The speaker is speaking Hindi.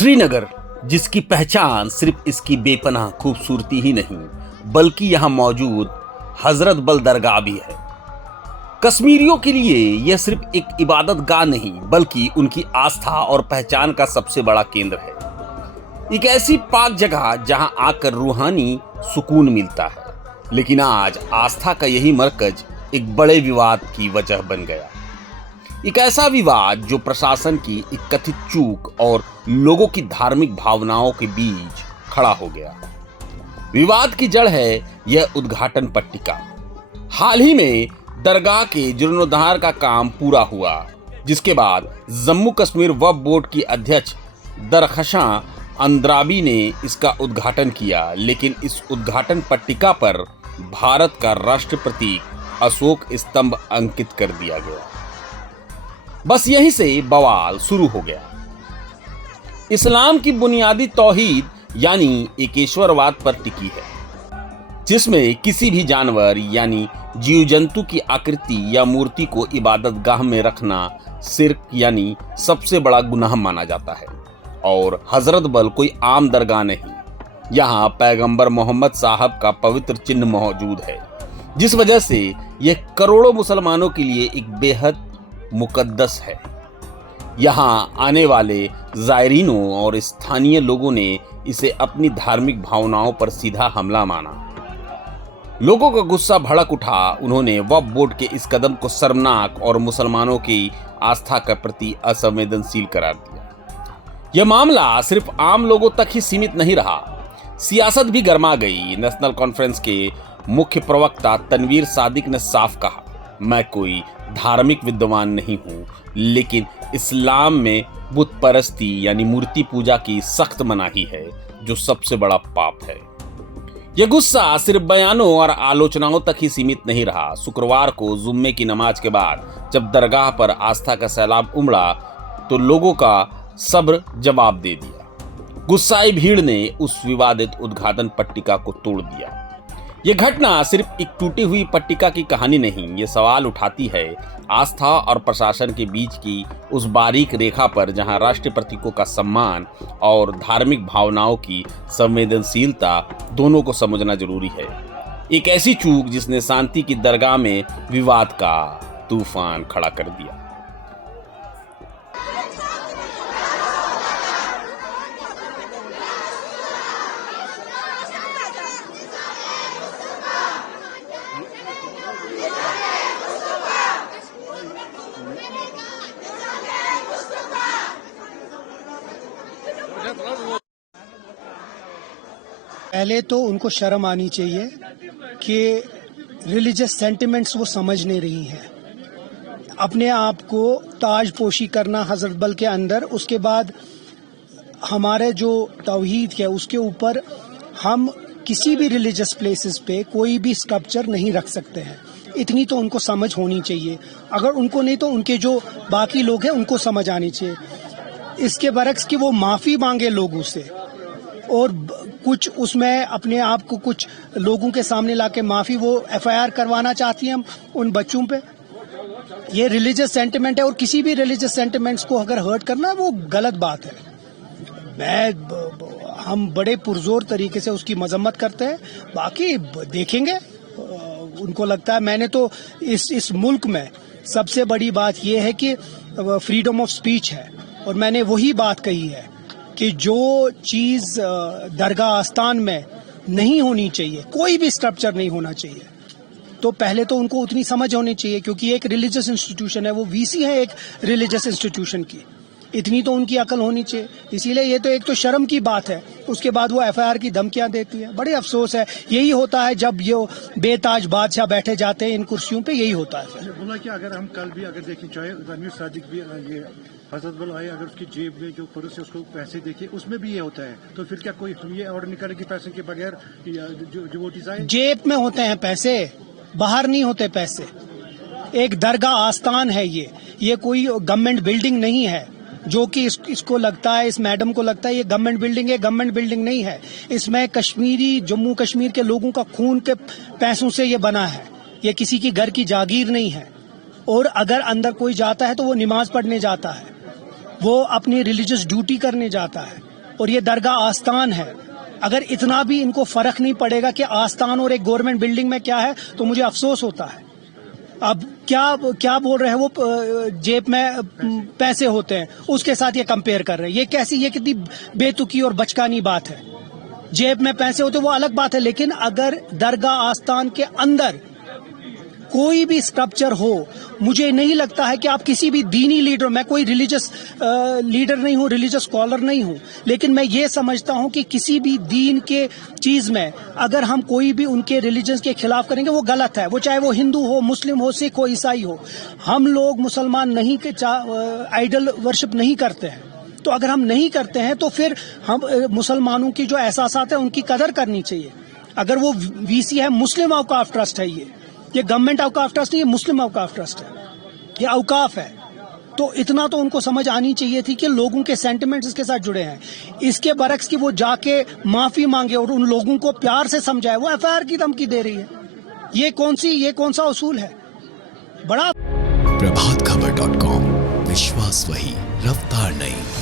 श्रीनगर, जिसकी पहचान सिर्फ इसकी बेपनाह खूबसूरती ही नहीं बल्कि यहाँ मौजूद हजरत बल दरगाह भी है। कश्मीरियों के लिए यह सिर्फ एक इबादत गाह नहीं बल्कि उनकी आस्था और पहचान का सबसे बड़ा केंद्र है। एक ऐसी पाक जगह जहां आकर रूहानी सुकून मिलता है। लेकिन आज आस्था का यही मरकज एक बड़े विवाद की वजह बन गया। एक ऐसा विवाद जो प्रशासन की एक कथित चूक और लोगों की धार्मिक भावनाओं के बीच खड़ा हो गया। विवाद की जड़ है यह उद्घाटन पट्टिका। हाल ही में दरगाह के जीर्णोद्धार का काम पूरा हुआ, जिसके बाद जम्मू कश्मीर वक्फ बोर्ड की अध्यक्ष दरखशां अंद्राबी ने इसका उद्घाटन किया। लेकिन इस उद्घाटन पट्टिका पर भारत का राष्ट्र प्रतीक अशोक स्तंभ अंकित कर दिया गया। बस यहीं से बवाल शुरू हो गया। इस्लाम की बुनियादी तौहीद यानी एकेश्वरवाद पर टिकी है, जिसमें किसी भी जानवर यानी जीव जंतु की आकृति या मूर्ति को इबादत गाह में रखना शिर्क यानी सबसे बड़ा गुनाह माना जाता है। और हजरत बल कोई आम दरगाह नहीं, यहाँ पैगंबर मोहम्मद साहब का पवित्र चिन्ह मौजूद है, जिस वजह से यह करोड़ों मुसलमानों के लिए एक बेहद मुकद्दस है। यहाँ आने वाले जायरीनों और स्थानीय लोगों ने इसे अपनी धार्मिक भावनाओं पर सीधा हमला माना। लोगों का गुस्सा भड़क उठा। उन्होंने वक्फ बोर्ड के इस कदम को शर्मनाक और मुसलमानों की आस्था के प्रति असंवेदनशील करार दिया। यह मामला सिर्फ आम लोगों तक ही सीमित नहीं रहा, सियासत भी गर्मा गई। नेशनल कॉन्फ्रेंस के मुख्य प्रवक्ता तनवीर सादिक ने साफ कहा, मैं कोई धार्मिक विद्वान नहीं हूँ, लेकिन इस्लाम में बुत परस्ती यानी मूर्ति पूजा की सख्त मनाही है, जो सबसे बड़ा पाप है। यह गुस्सा सिर्फ बयानों और आलोचनाओं तक ही सीमित नहीं रहा। शुक्रवार को जुम्मे की नमाज के बाद जब दरगाह पर आस्था का सैलाब उमड़ा तो लोगों का सब्र जवाब दे दिया। गुस्साई भीड़ ने उस विवादित उद्घाटन पट्टिका को तोड़ दिया। यह घटना सिर्फ एक टूटी हुई पट्टिका की कहानी नहीं, ये सवाल उठाती है आस्था और प्रशासन के बीच की उस बारीक रेखा पर जहां राष्ट्रीय प्रतीकों का सम्मान और धार्मिक भावनाओं की संवेदनशीलता दोनों को समझना जरूरी है। एक ऐसी चूक जिसने शांति की दरगाह में विवाद का तूफान खड़ा कर दिया। पहले तो उनको शर्म आनी चाहिए कि रिलीजियस सेंटिमेंट्स वो समझ नहीं रही हैं। अपने आप को ताजपोशी करना हजरत बल के अंदर, उसके बाद हमारे जो तौहीद है उसके ऊपर हम किसी भी रिलीजियस प्लेसेस पे कोई भी स्कल्पचर नहीं रख सकते हैं। इतनी तो उनको समझ होनी चाहिए। अगर उनको नहीं तो उनके जो बाकी लोग हैं उनको समझ आनी चाहिए। इसके बरक्स कि वो माफ़ी मांगे लोगों से और कुछ उसमें अपने आप को कुछ लोगों के सामने लाके माफी वो एफआईआर करवाना चाहती हैं हम उन बच्चों पे। ये रिलीजियस सेंटिमेंट है और किसी भी रिलीजियस सेंटिमेंट्स को अगर हर्ट करना है वो गलत बात है। हम बड़े पुरजोर तरीके से उसकी मजम्मत करते हैं, बाकी देखेंगे। उनको लगता है, मैंने तो इस मुल्क में सबसे बड़ी बात यह है कि फ्रीडम ऑफ स्पीच है और मैंने वही बात कही है कि जो चीज दरगाह आस्थान में नहीं होनी चाहिए, कोई भी स्ट्रक्चर नहीं होना चाहिए, तो पहले तो उनको उतनी समझ होनी चाहिए, क्योंकि एक रिलीजियस इंस्टीट्यूशन है, वो वीसी है एक रिलीजियस इंस्टीट्यूशन की। इतनी तो उनकी अकल होनी चाहिए। इसीलिए ये तो एक तो शर्म की बात है, उसके बाद वो एफआईआर की धमकियां देती है। बड़े अफसोस है। यही होता है जब ये बेताज बादशाह बैठे जाते हैं इन कुर्सियों पे, यही होता है। बोला कि अगर हम कल भी अगर देखें, चाहे तनवीर सादिक भी ये हजरत बल आए, अगर उसकी जेब में जो पर्स है उसको पैसे देखे, उसमें भी ये होता है, तो फिर क्या कोई हम ये ऑर्डर नहीं करें कि पैसे के बगैर जो वोटिस आए? जेब में होते हैं पैसे, बाहर नहीं होते पैसे। एक दरगाह आस्थान है ये कोई गवर्नमेंट बिल्डिंग नहीं है जो कि इसको लगता है, इस मैडम को लगता है ये गवर्नमेंट बिल्डिंग है। गवर्नमेंट बिल्डिंग नहीं है। इसमें कश्मीरी, जम्मू कश्मीर के लोगों का खून के पैसों से ये बना है। ये किसी की घर की जागीर नहीं है। और अगर अंदर कोई जाता है तो वो नमाज पढ़ने जाता है, वो अपनी रिलीजियस ड्यूटी करने जाता है। और ये दरगाह आस्थान है। अगर इतना भी इनको फर्क नहीं पड़ेगा कि आस्थान और एक गवर्नमेंट बिल्डिंग में क्या है, तो मुझे अफसोस होता है। अब क्या बोल रहे हैं वो, जेब में पैसे होते हैं उसके साथ ये कंपेयर कर रहे हैं। ये कितनी बेतुकी और बचकानी बात है। जेब में पैसे होते वो अलग बात है, लेकिन अगर दरगाह आस्थान के अंदर कोई भी स्ट्रक्चर हो, मुझे नहीं लगता है कि आप किसी भी दीनी लीडर, मैं कोई रिलीजियस लीडर नहीं हूं, रिलीजियस स्कॉलर नहीं हूं, लेकिन मैं ये समझता हूं कि किसी भी दीन के चीज में अगर हम कोई भी उनके रिलीजन के खिलाफ करेंगे वो गलत है। वो चाहे वो हिंदू हो, मुस्लिम हो, सिख हो, ईसाई हो। हम लोग मुसलमान नहीं के आइडल वर्शिप नहीं करते हैं। तो अगर हम नहीं करते हैं तो फिर हम मुसलमानों की जो एहसासात है उनकी कदर करनी चाहिए। अगर वो वीसी है, मुस्लिम औकाफ ट्रस्ट है, ये गवर्नमेंट औकाफ ट्रस्ट नहीं, ये मुस्लिम औकाफ ट्रस्ट है, ये औकाफ है। तो इतना तो उनको समझ आनी चाहिए थी कि लोगों के सेंटिमेंट्स इसके साथ जुड़े हैं। इसके बरक्स की वो जाके माफी मांगे और उन लोगों को प्यार से समझाए। वो एफआईआर की धमकी दे रही है। ये कौन सा उसूल है? बड़ा प्रभातखबर.com, विश्वास वही, रफ्तार नहीं।